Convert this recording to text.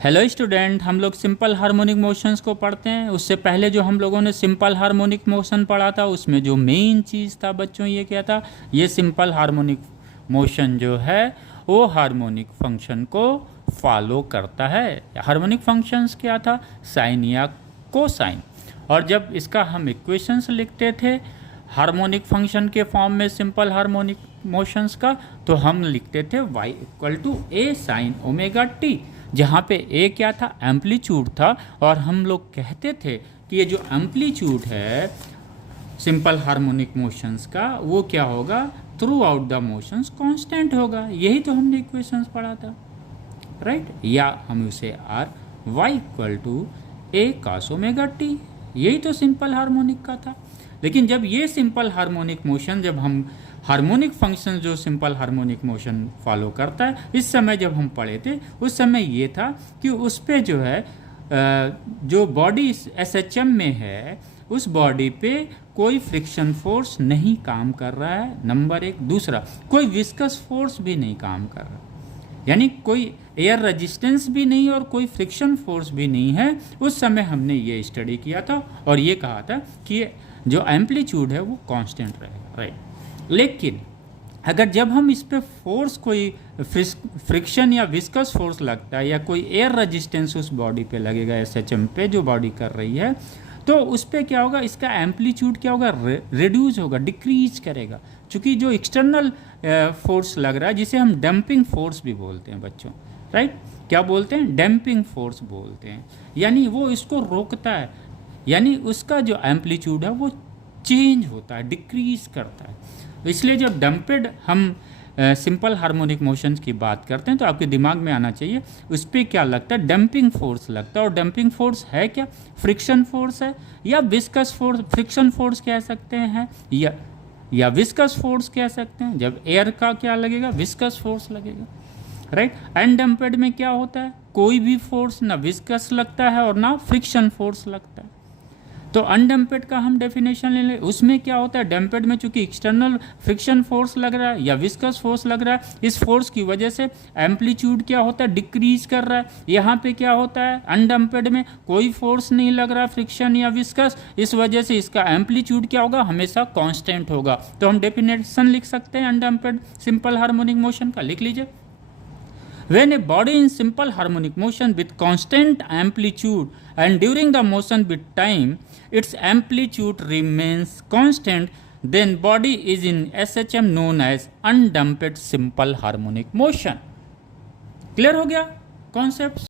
Hello student, हम लोग simple harmonic motions को पढ़ते हैं। उससे पहले जो हम लोगों ने सिंपल हार्मोनिक मोशन पढ़ा था उसमें जो मेन चीज़ था बच्चों ये क्या था, ये सिंपल हार्मोनिक मोशन जो है वो हार्मोनिक फंक्शन को फॉलो करता है। हार्मोनिक फंक्शंस क्या था, साइन या कोसाइन। और जब इसका हम इक्वेशंस लिखते थे हार्मोनिक फंक्शन के फॉर्म में सिंपल हार्मोनिक मोशंस का, तो हम लिखते थे y equal to A sine omega T, जहाँ पे ए क्या था, एम्पलीट्यूड था। और हम लोग कहते थे कि ये जो एम्पलीट्यूड है सिंपल हार्मोनिक मोशंस का वो क्या होगा, through out the motions constant होगा। यही तो हमने इक्वेशंस पढ़ा था, राइट। या हम उसे or y equal to A cos omega T, यही तो सिंपल हार्मोनिक का था। लेकिन जब ये सिंपल हार्मोनिक मोशन, जब हम हार्मोनिक फंक्शन जो सिंपल हार्मोनिक मोशन फॉलो करता है, इस समय जब हम पढ़े थे उस समय ये था कि उस पे जो है जो बॉडी SHM में है उस बॉडी पे कोई फ्रिक्शन फोर्स नहीं काम कर रहा है, नंबर एक। दूसरा, कोई विस्कस फोर्स भी नहीं काम कर रहा, यानी कोई एयर रेजिस्टेंस भी नहीं और कोई फ्रिक्शन फोर्स भी नहीं है। उस समय हमने ये स्टडी किया था और ये कहा था कि जो एम्पलीट्यूड है वो कांस्टेंट रहेगा, राइट। लेकिन अगर जब हम इस पे फोर्स, कोई फ्रिक्शन या विस्कस फोर्स लगता है या कोई एयर रेजिस्टेंस उस बॉडी पे लगेगा, SHM पे जो बॉडी कर रही है, तो उस पर क्या होगा, इसका एम्पलीट्यूड क्या होगा, रिड्यूस होगा, डिक्रीज करेगा। चूँकि जो एक्सटर्नल फोर्स लग रहा है जिसे हम डंपिंग फोर्स भी बोलते हैं बच्चों, राइट। क्या बोलते हैं, डंपिंग फोर्स बोलते हैं। यानी वो इसको रोकता है, यानी उसका जो एम्पलीट्यूड है वो चेंज होता है, डिक्रीज करता है। इसलिए जब डंपेड हम सिंपल हार्मोनिक मोशंस की बात करते हैं तो आपके दिमाग में आना चाहिए उस पर क्या लगता है, डंपिंग फोर्स लगता है। और डंपिंग फोर्स है क्या, फ्रिक्शन फोर्स है या विस्कस फोर्स। फ्रिक्शन फोर्स कह सकते हैं या विस्कस फोर्स कह सकते हैं। जब एयर का क्या लगेगा, विस्कस फोर्स लगेगा, राइट। अनडम्पेड में क्या होता है, कोई भी फोर्स ना विस्कस लगता है और ना फ्रिक्शन फोर्स लगता है। तो अनडम्पेड का हम डेफिनेशन ले लें, उसमें क्या होता है, डम्पेड में चूंकि एक्सटर्नल फ्रिक्शन फोर्स लग रहा है या विस्कस फोर्स लग रहा है, इस फोर्स की वजह से एम्पलीट्यूड क्या होता है, डिक्रीज कर रहा है। यहाँ पे क्या होता है, अनडम्पेड में कोई फोर्स नहीं लग रहा फ्रिक्शन या विस्कस, इस वजह से इसका एम्पलीट्यूड क्या होगा, हमेशा कांस्टेंट होगा। तो हम डेफिनेशन लिख सकते हैं अनडम्पेड सिंपल हार्मोनिक मोशन का, लिख लीजिए। When a body in simple harmonic motion with constant amplitude and during the motion with time its amplitude remains constant, then body is in SHM known as undamped simple harmonic motion. Clear हो गया concept?